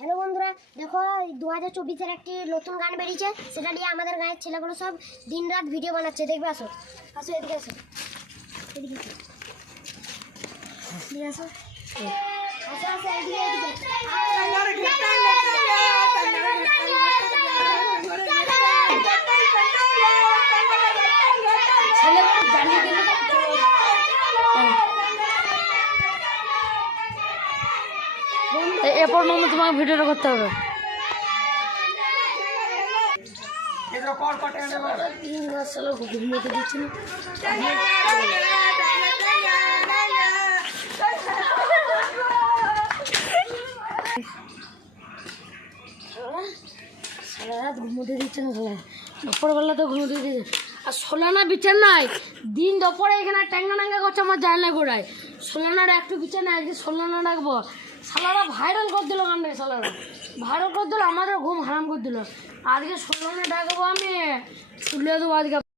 Hello বন্ধুরা, দেখো 2024-এর একটি নতুন গান বেরিয়েছে, সেটা নিয়ে আমাদের গাঁয়ের ছেলেগুলো সব দিন রাত ভিডিও বানাচ্ছে। দেখবে, আসো আসো, এদিকে আসো, এদিকে আসো, এদিকে আসো, আসো আসো, এদিকে এদিকে। ছেলেগুলো জানিয়ে দিলে এরপর মামা তোমাকে ভিডিওটা করতে হবে। ঘুমিয়ে দিচ্ছি না। সারা রাত ঘুমোতে দিচ্ছে না, সারা দুপুরবেলা তো ঘুমোতে দিচ্ছে। আর সোলানা বিচার নাই, দিন দুপুরে এখানে ট্যাঙ্গা ট্যাঙ্গা করছে আমার জানলা গোড়ায়। সোলানার একটু বিচার নাই, আজকে সোলানা ডাকবো। সালারা ভাইরাল করে দিল গানটাকে, সালারা ভাইরাল করে দিল, আমাদের ঘুম হারাম করে দিল। আজকে সোলানা ডাকবো, আমি তুলে দেবো আজকে।